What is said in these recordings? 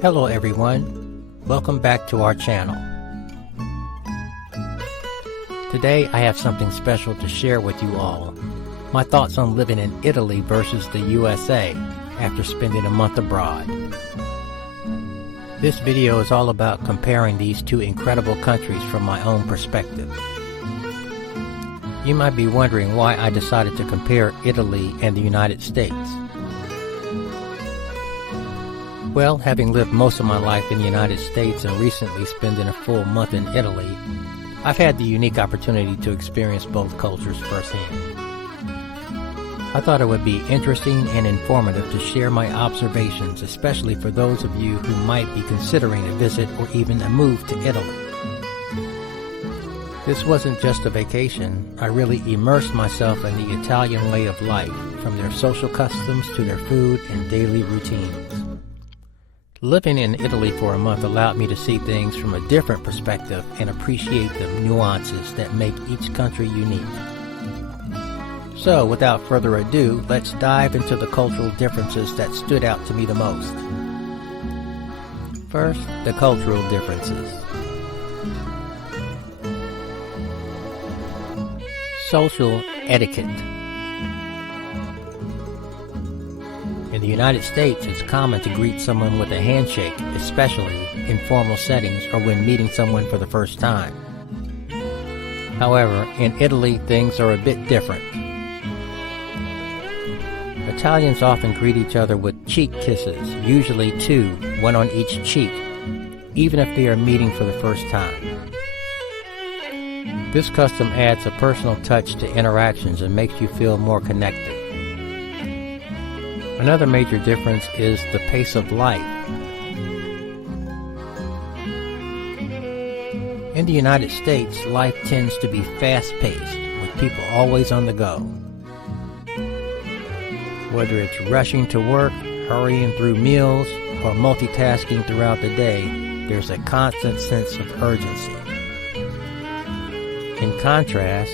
Hello everyone, welcome back to our channel. Today I have something special to share with you all. My thoughts on living in Italy versus the USA after spending a month abroad. This video is all about comparing these two incredible countries from my own perspective. You might be wondering why I decided to compare Italy and the United States. Well, having lived most of my life in the United States and recently spending a full month in Italy, I've had the unique opportunity to experience both cultures firsthand. I thought it would be interesting and informative to share my observations, especially for those of you who might be considering a visit or even a move to Italy. This wasn't just a vacation. I really immersed myself in the Italian way of life, from their social customs to their food and daily routines. Living in Italy for a month allowed me to see things from a different perspective and appreciate the nuances that make each country unique. So, without further ado, let's dive into the cultural differences that stood out to me the most. First, the cultural differences. Social etiquette. In the United States, it's common to greet someone with a handshake, especially in formal settings or when meeting someone for the first time. However, in Italy, things are a bit different. Italians often greet each other with cheek kisses, usually two, one on each cheek, even if they are meeting for the first time. This custom adds a personal touch to interactions and makes you feel more connected. Another major difference is the pace of life. In the United States, life tends to be fast-paced, with people always on the go. Whether it's rushing to work, hurrying through meals, or multitasking throughout the day, there's a constant sense of urgency. In contrast,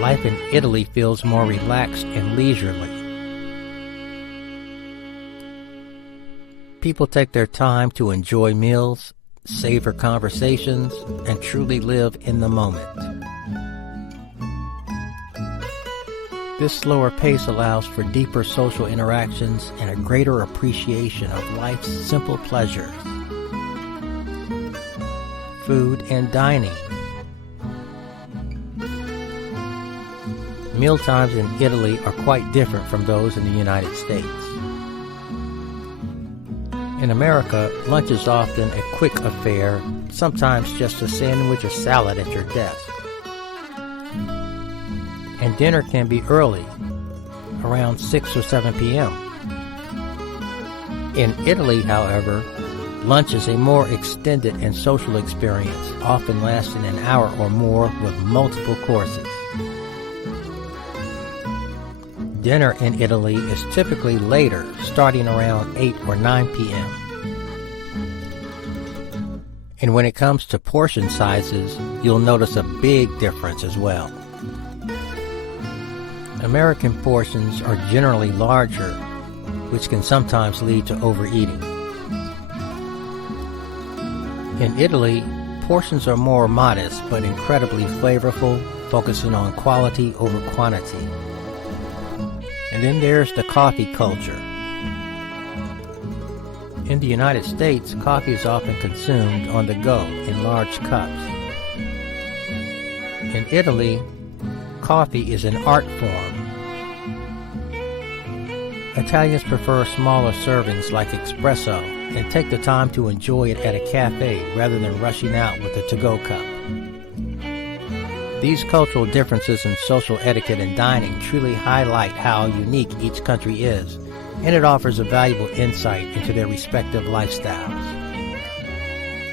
life in Italy feels more relaxed and leisurely. People take their time to enjoy meals, savor conversations, and truly live in the moment. This slower pace allows for deeper social interactions and a greater appreciation of life's simple pleasures. Food and dining. Mealtimes in Italy are quite different from those in the United States. In America, lunch is often a quick affair, sometimes just a sandwich or salad at your desk. And dinner can be early, around 6 or 7 p.m. In Italy, however, lunch is a more extended and social experience, often lasting an hour or more with multiple courses. Dinner in Italy is typically later, starting around 8 or 9 p.m. And when it comes to portion sizes, you'll notice a big difference as well. American portions are generally larger, which can sometimes lead to overeating. In Italy, portions are more modest but incredibly flavorful, focusing on quality over quantity. And then there's the coffee culture. In the United States, coffee is often consumed on the go in large cups. In Italy, coffee is an art form. Italians prefer smaller servings like espresso and take the time to enjoy it at a cafe rather than rushing out with a to-go cup. These cultural differences in social etiquette and dining truly highlight how unique each country is, and it offers a valuable insight into their respective lifestyles.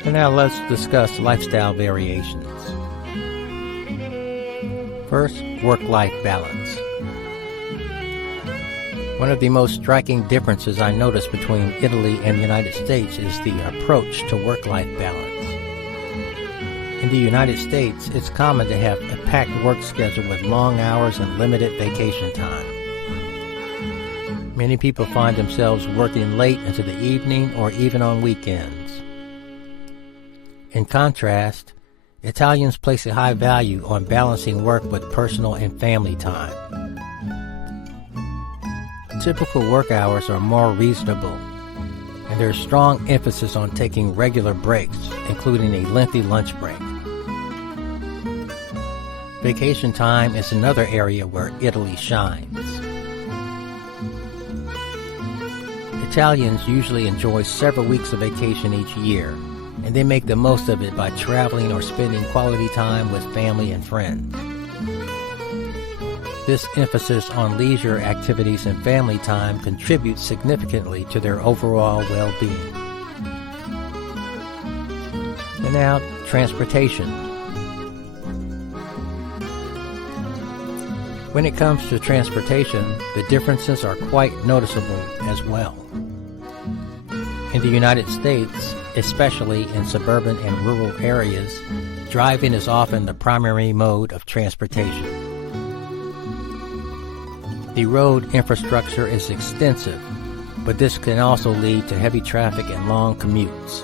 And now let's discuss lifestyle variations. First, work-life balance. One of the most striking differences I noticed between Italy and the United States is the approach to work-life balance. In the United States, it's common to have a packed work schedule with long hours and limited vacation time. Many people find themselves working late into the evening or even on weekends. In contrast, Italians place a high value on balancing work with personal and family time. Typical work hours are more reasonable, and there's strong emphasis on taking regular breaks, including a lengthy lunch break. Vacation time is another area where Italy shines. Italians usually enjoy several weeks of vacation each year, and they make the most of it by traveling or spending quality time with family and friends. This emphasis on leisure activities and family time contributes significantly to their overall well-being. And now, transportation. When it comes to transportation, the differences are quite noticeable as well. In the United States, especially in suburban and rural areas, driving is often the primary mode of transportation. The road infrastructure is extensive, but this can also lead to heavy traffic and long commutes.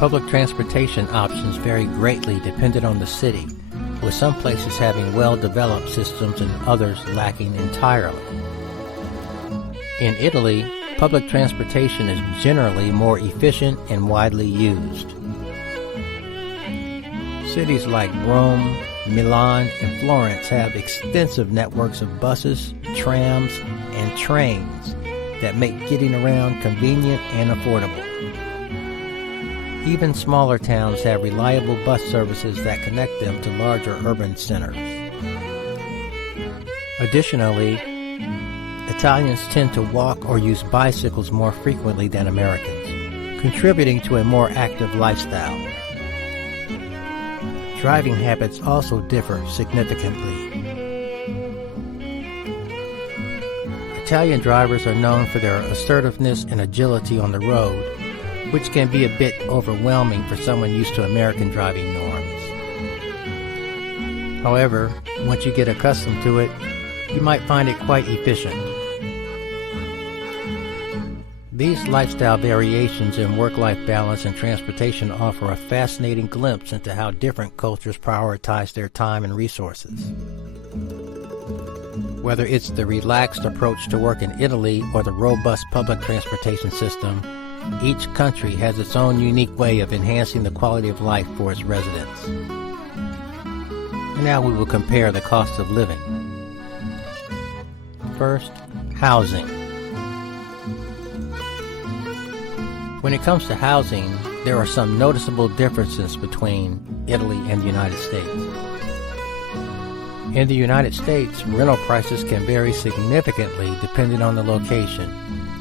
Public transportation options vary greatly depending on the city, with some places having well-developed systems and others lacking entirely. In Italy, public transportation is generally more efficient and widely used. Cities like Rome, Milan, and Florence have extensive networks of buses, trams, and trains that make getting around convenient and affordable. Even smaller towns have reliable bus services that connect them to larger urban centers. Additionally, Italians tend to walk or use bicycles more frequently than Americans, contributing to a more active lifestyle. Driving habits also differ significantly. Italian drivers are known for their assertiveness and agility on the road, which can be a bit overwhelming for someone used to American driving norms. However, once you get accustomed to it, you might find it quite efficient. These lifestyle variations in work-life balance and transportation offer a fascinating glimpse into how different cultures prioritize their time and resources. Whether it's the relaxed approach to work in Italy or the robust public transportation system, each country has its own unique way of enhancing the quality of life for its residents. And now we will compare the cost of living. First, housing. When it comes to housing, there are some noticeable differences between Italy and the United States. In the United States, rental prices can vary significantly depending on the location,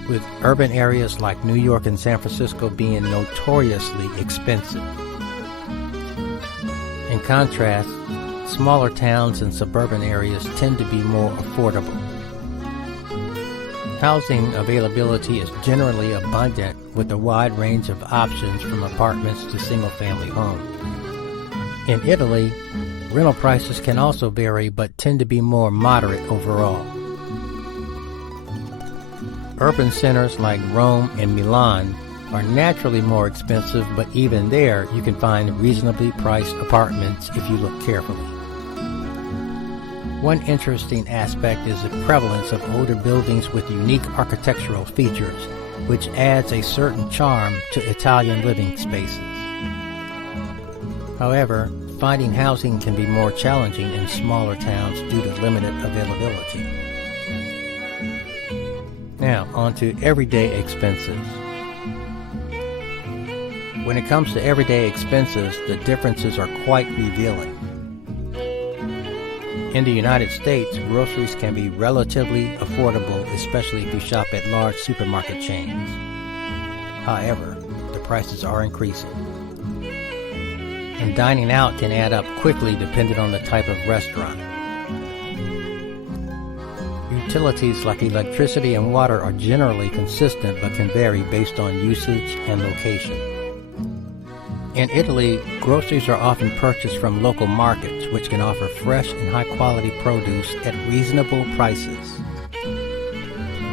with urban areas like New York and San Francisco being notoriously expensive. In contrast, smaller towns and suburban areas tend to be more affordable. Housing availability is generally abundant with a wide range of options from apartments to single-family homes. In Italy, rental prices can also vary but tend to be more moderate overall. Urban centers like Rome and Milan are naturally more expensive, but even there you can find reasonably priced apartments if you look carefully. One interesting aspect is the prevalence of older buildings with unique architectural features, which adds a certain charm to Italian living spaces. However, finding housing can be more challenging in smaller towns due to limited availability. Now, on to everyday expenses. When it comes to everyday expenses, the differences are quite revealing. In the United States, groceries can be relatively affordable, especially if you shop at large supermarket chains. However, the prices are increasing. And dining out can add up quickly depending on the type of restaurant. Utilities like electricity and water are generally consistent but can vary based on usage and location. In Italy, groceries are often purchased from local markets, which can offer fresh and high-quality produce at reasonable prices.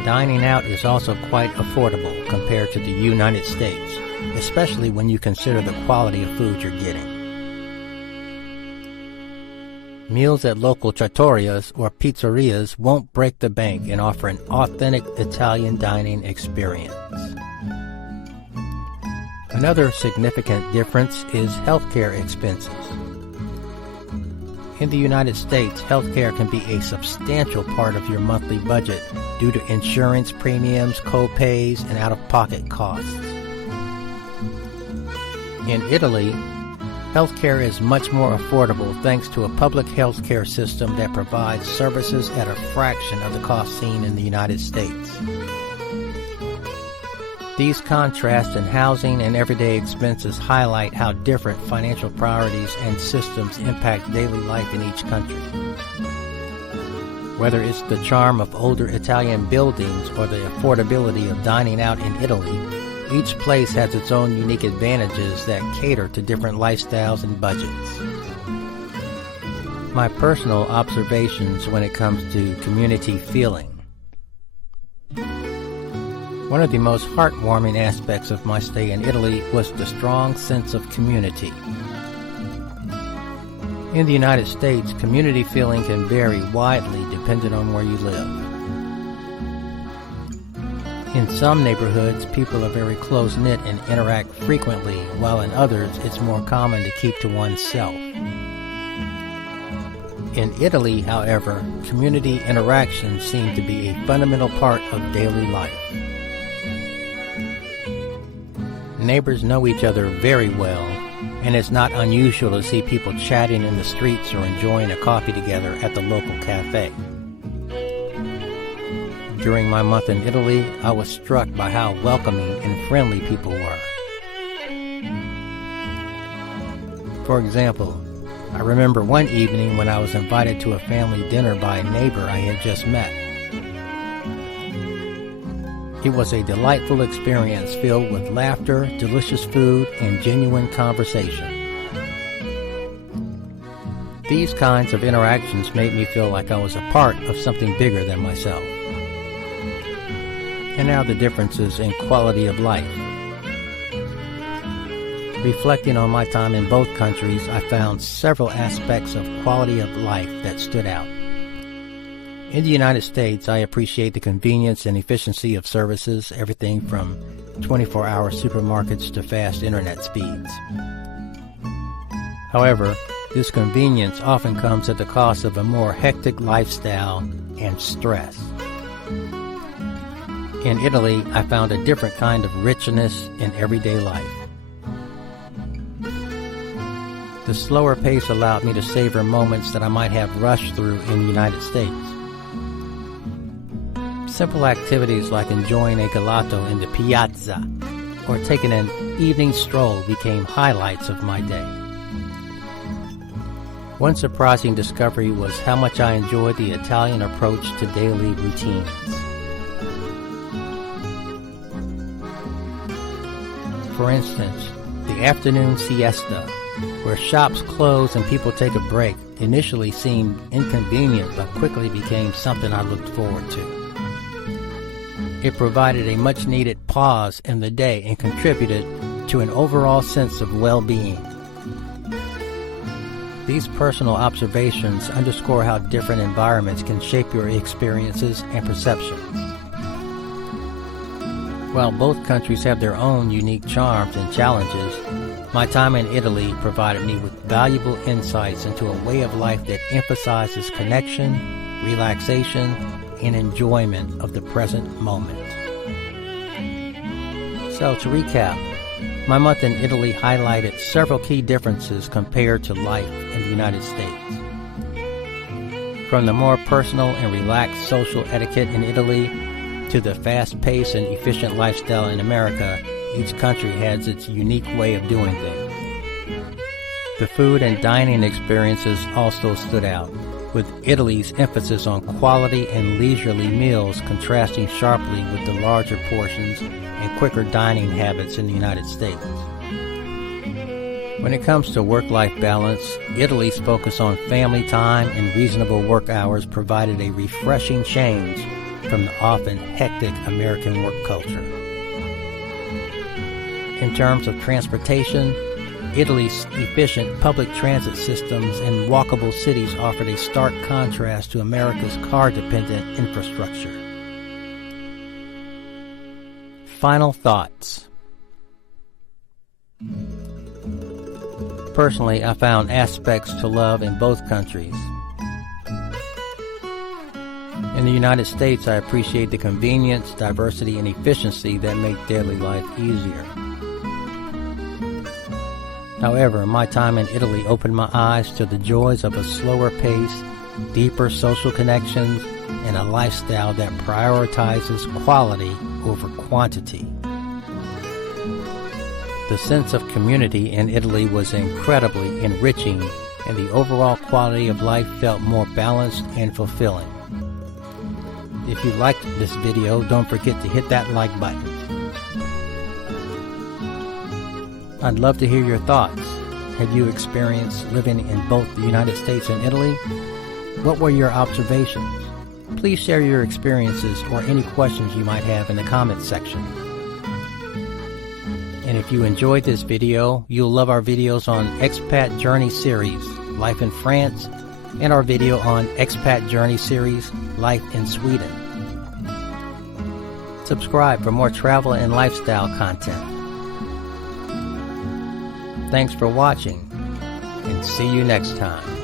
Dining out is also quite affordable compared to the United States, especially when you consider the quality of food you're getting. Meals at local trattorias or pizzerias won't break the bank and offer an authentic Italian dining experience. Another significant difference is healthcare expenses. In the United States, healthcare can be a substantial part of your monthly budget due to insurance premiums, co-pays, and out-of-pocket costs. In Italy, healthcare is much more affordable thanks to a public healthcare system that provides services at a fraction of the cost seen in the United States. These contrasts in housing and everyday expenses highlight how different financial priorities and systems impact daily life in each country. Whether it's the charm of older Italian buildings or the affordability of dining out in Italy, each place has its own unique advantages that cater to different lifestyles and budgets. My personal observations when it comes to community feeling. One of the most heartwarming aspects of my stay in Italy was the strong sense of community. In the United States, community feeling can vary widely depending on where you live. In some neighborhoods, people are very close-knit and interact frequently, while in others, it's more common to keep to oneself. In Italy, however, community interactions seem to be a fundamental part of daily life. Neighbors know each other very well, and it's not unusual to see people chatting in the streets or enjoying a coffee together at the local cafe. During my month in Italy, I was struck by how welcoming and friendly people were. For example, I remember one evening when I was invited to a family dinner by a neighbor I had just met. It was a delightful experience filled with laughter, delicious food, and genuine conversation. These kinds of interactions made me feel like I was a part of something bigger than myself. And now the differences in quality of life. Reflecting on my time in both countries, I found several aspects of quality of life that stood out. In the United States, I appreciate the convenience and efficiency of services, everything from 24-hour supermarkets to fast internet speeds. However, this convenience often comes at the cost of a more hectic lifestyle and stress. In Italy, I found a different kind of richness in everyday life. The slower pace allowed me to savor moments that I might have rushed through in the United States. Simple activities like enjoying a gelato in the piazza or taking an evening stroll became highlights of my day. One surprising discovery was how much I enjoyed the Italian approach to daily routines. For instance, the afternoon siesta, where shops close and people take a break, initially seemed inconvenient but quickly became something I looked forward to. It provided a much-needed pause in the day and contributed to an overall sense of well-being. These personal observations underscore how different environments can shape your experiences and perceptions. While both countries have their own unique charms and challenges, my time in Italy provided me with valuable insights into a way of life that emphasizes connection, relaxation, and enjoyment of the present moment. So to recap, my month in Italy highlighted several key differences compared to life in the United States. From the more personal and relaxed social etiquette in Italy to the fast-paced and efficient lifestyle in America, each country has its unique way of doing things. The food and dining experiences also stood out, with Italy's emphasis on quality and leisurely meals contrasting sharply with the larger portions and quicker dining habits in the United States. When it comes to work-life balance, Italy's focus on family time and reasonable work hours provided a refreshing change from the often hectic American work culture. In terms of transportation, Italy's efficient public transit systems and walkable cities offered a stark contrast to America's car-dependent infrastructure. Final thoughts. Personally, I found aspects to love in both countries. In the United States, I appreciate the convenience, diversity, and efficiency that make daily life easier. However, my time in Italy opened my eyes to the joys of a slower pace, deeper social connections, and a lifestyle that prioritizes quality over quantity. The sense of community in Italy was incredibly enriching, and the overall quality of life felt more balanced and fulfilling. If you liked this video, don't forget to hit that like button. I'd love to hear your thoughts. Have you experienced living in both the United States and Italy? What were your observations? Please share your experiences or any questions you might have in the comments section. And if you enjoyed this video, you'll love our videos on Expat Journey Series, Life in France, and our video on Expat Journey Series, Life in Sweden. Subscribe for more travel and lifestyle content. Thanks for watching, and see you next time.